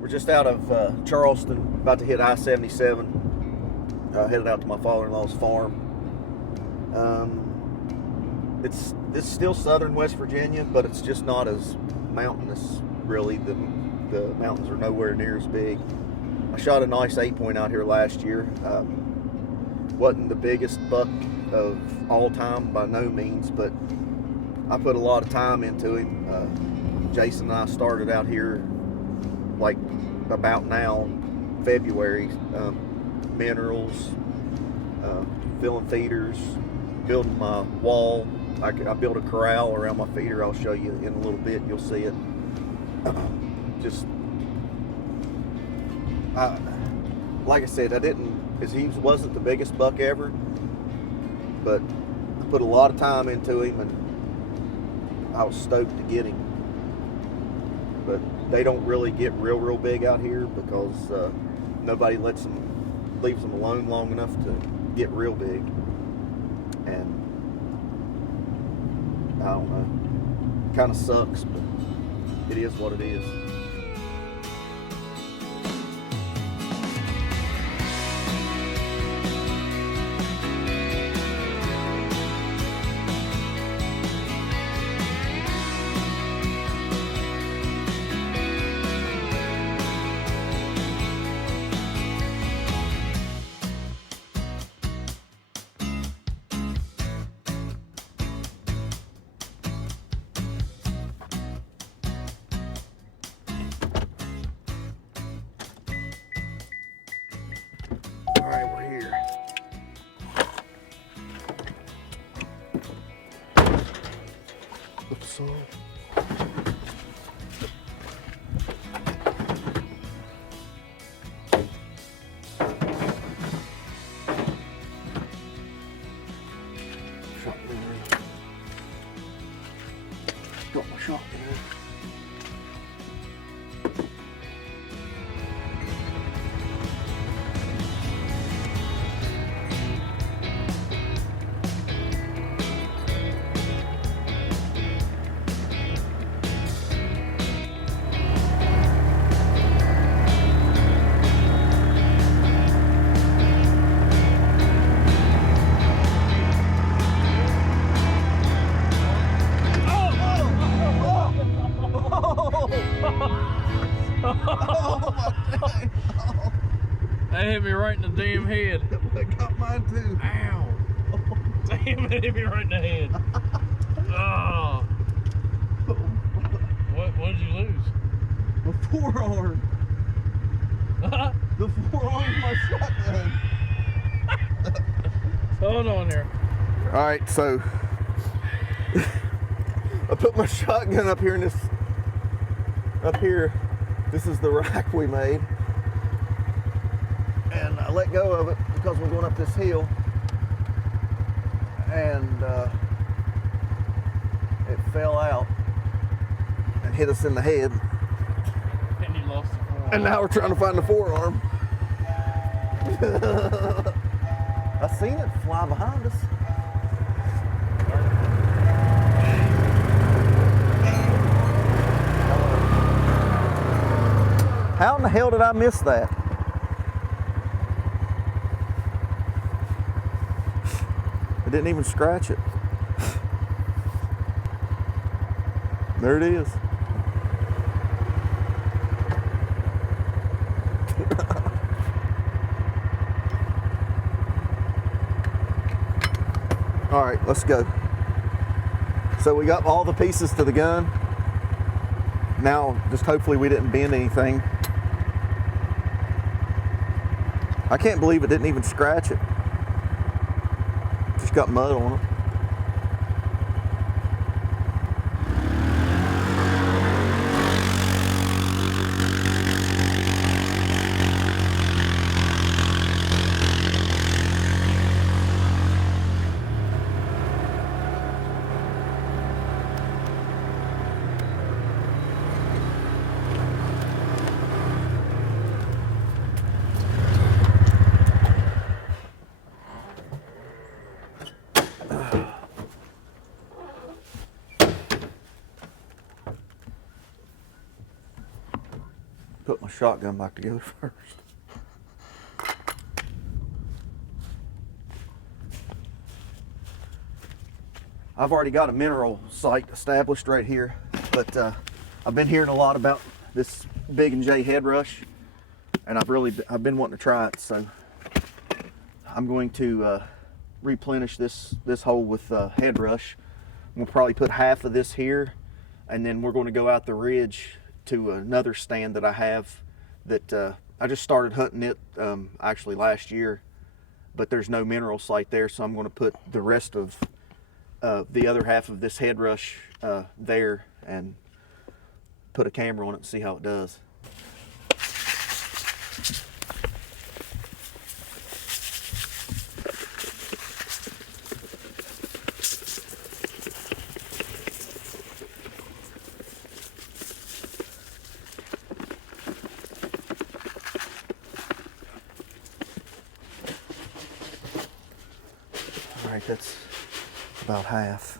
We're just out of Charleston, about to hit I-77, headed out to my father-in-law's farm. It's still southern West Virginia, but it's just not as mountainous, really. The mountains are nowhere near as big. I shot a nice 8-point out here last year. Wasn't the biggest buck of all time by no means, but I put a lot of time into him. Jason and I started out here like about now, February, minerals, filling feeders, building my wall. I built a corral around my feeder. I'll show you in a little bit. You'll see it. Like I said, he wasn't the biggest buck ever, but I put a lot of time into him, and I was stoked to get him. But they don't really get real big out here because nobody leaves them alone long enough to get real big. And I don't know, kind of sucks, but it is what it is. Alright, we're here. Oops, sorry. Got my shotgun. That hit me right in the damn head. That got mine too. Ow. Damn, it hit me right in the head. Oh. What did you lose? My forearm. The forearm of my shotgun. Hold on there. Alright, so I put my shotgun up here this is the rack we made. And I let go of it because we're going up this hill. And it fell out and hit us in the head. And you lost the forearm. And now we're trying to find the forearm. I seen it fly behind us. How in the hell did I miss that? I didn't even scratch it. There it is. All right, let's go. So we got all the pieces to the gun. Now, just hopefully we didn't bend anything. I can't believe it didn't even scratch it. Just got mud on it. put my shotgun back together first. I've already got a mineral site established right here, but I've been hearing a lot about this Big and J head rush, and I've been wanting to try it, so I'm going to replenish this hole with head rush. We'll probably put half of this here, and then we're going to go out the ridge to another stand that I have that I just started hunting it actually last year, but there's no mineral site there, so I'm going to put the rest of the other half of this head rush there and put a camera on it and see how it does. All right, that's about half.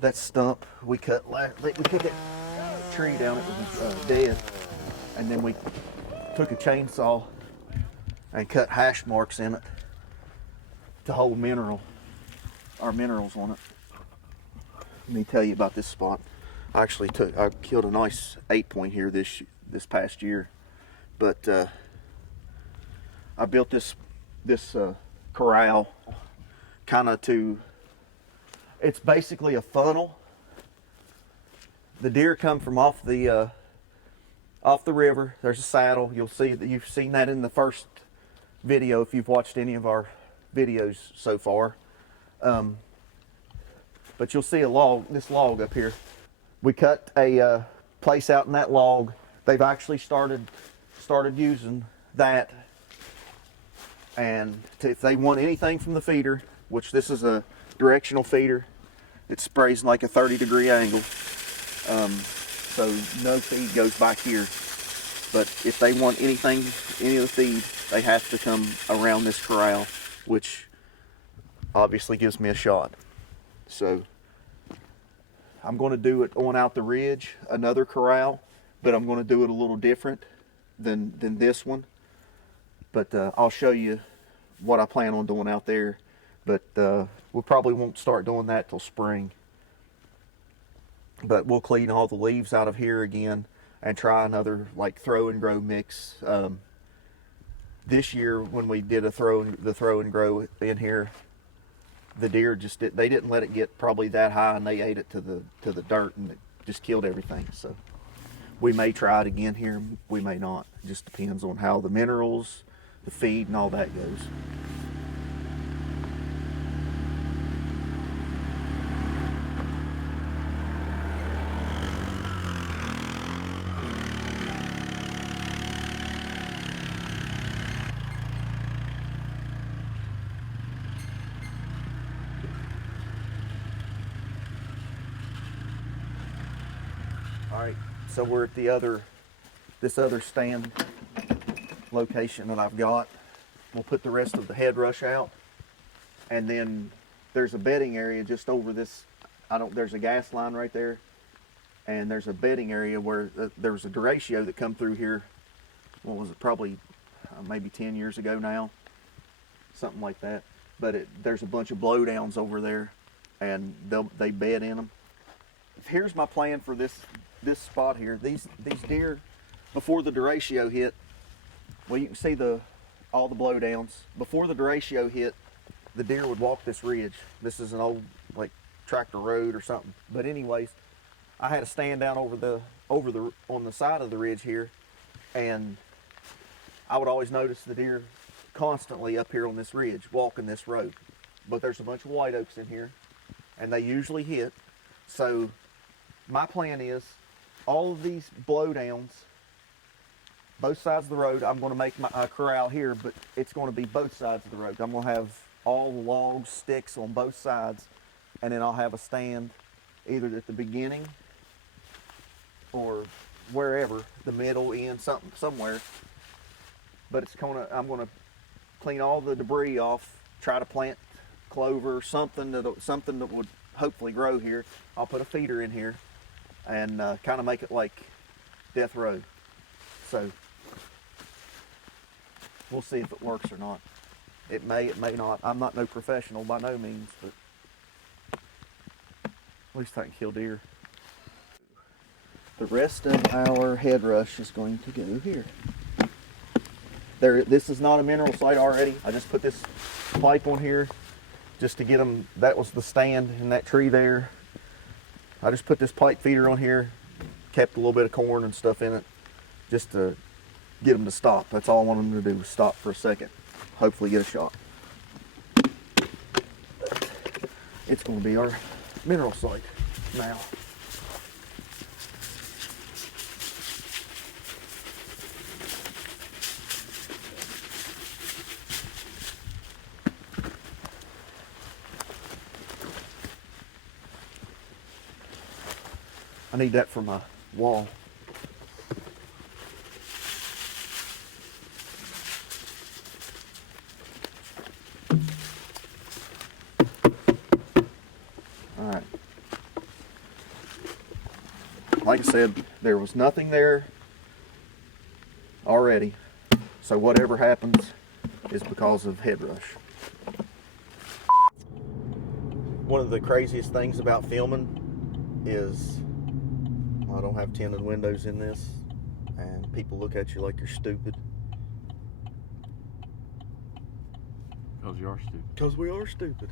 That stump we cut we took that tree down, it was dead, and then we took a chainsaw and cut hash marks in it to hold our minerals on it. Let me tell you about this spot. I killed a nice 8-point here this past year, but I built this corral kind of it's basically a funnel. The deer come from off the river. There's a saddle. You'll see that you've seen that in the first video if you've watched any of our videos so far. But you'll see this log up here. We cut a place out in that log. They've actually started using that, and if they want anything from the feeder, which this is a directional feeder, it sprays like a 30-degree angle, so no feed goes back here. But if they want anything, any of the feed, they have to come around this corral, which obviously gives me a shot. So I'm going to do it on out the ridge, another corral, but I'm going to do it a little different than this one. But I'll show you what I plan on doing out there. But we probably won't start doing that till spring. But we'll clean all the leaves out of here again and try another like throw and grow mix. This year when we did the throw and grow in here, the deer they didn't let it get probably that high, and they ate it to the dirt, and it just killed everything. So we may try it again here, we may not. It just depends on how the minerals, the feed, and all that goes. All right, so we're at this other stand location that I've got. We'll put the rest of the head rush out, and then there's a bedding area just over this. There's a gas line right there, and there's a bedding area where there was a derecho that come through here. What was it? Probably maybe 10 years ago now, something like that. But there's a bunch of blowdowns over there, and they bed in them. Here's my plan for this spot here. These deer, before the derecho hit, well, you can see all the blowdowns. Before the derecho hit, the deer would walk this ridge. This is an old like tractor road or something. But anyways, I had a stand down on the side of the ridge here, and I would always notice the deer constantly up here on this ridge walking this road. But there's a bunch of white oaks in here, and they usually hit. So my plan is all of these blowdowns, both sides of the road, I'm going to make my corral here, but it's going to be both sides of the road. I'm going to have all the logs, sticks on both sides, and then I'll have a stand either at the beginning or wherever, the middle, end, somewhere. But I'm going to clean all the debris off, try to plant clover, something that would hopefully grow here. I'll put a feeder in here. and kind of make it like death row. So we'll see if it works or not. It may not. I'm not no professional by no means, but at least I can kill deer. The rest of our head rush is going to go here. This is not a mineral site already. I just put this pipe on here just to get them. That was the stand in that tree there. I just put this pipe feeder on here, kept a little bit of corn and stuff in it, just to get them to stop. That's all I want them to do, is stop for a second. Hopefully get a shot. It's going to be our mineral site now. I need that for my wall. Alright. Like I said, there was nothing there already. So whatever happens is because of head rush. One of the craziest things about filming is I don't have tinted windows in this, and people look at you like you're stupid. Because you are stupid. Because we are stupid.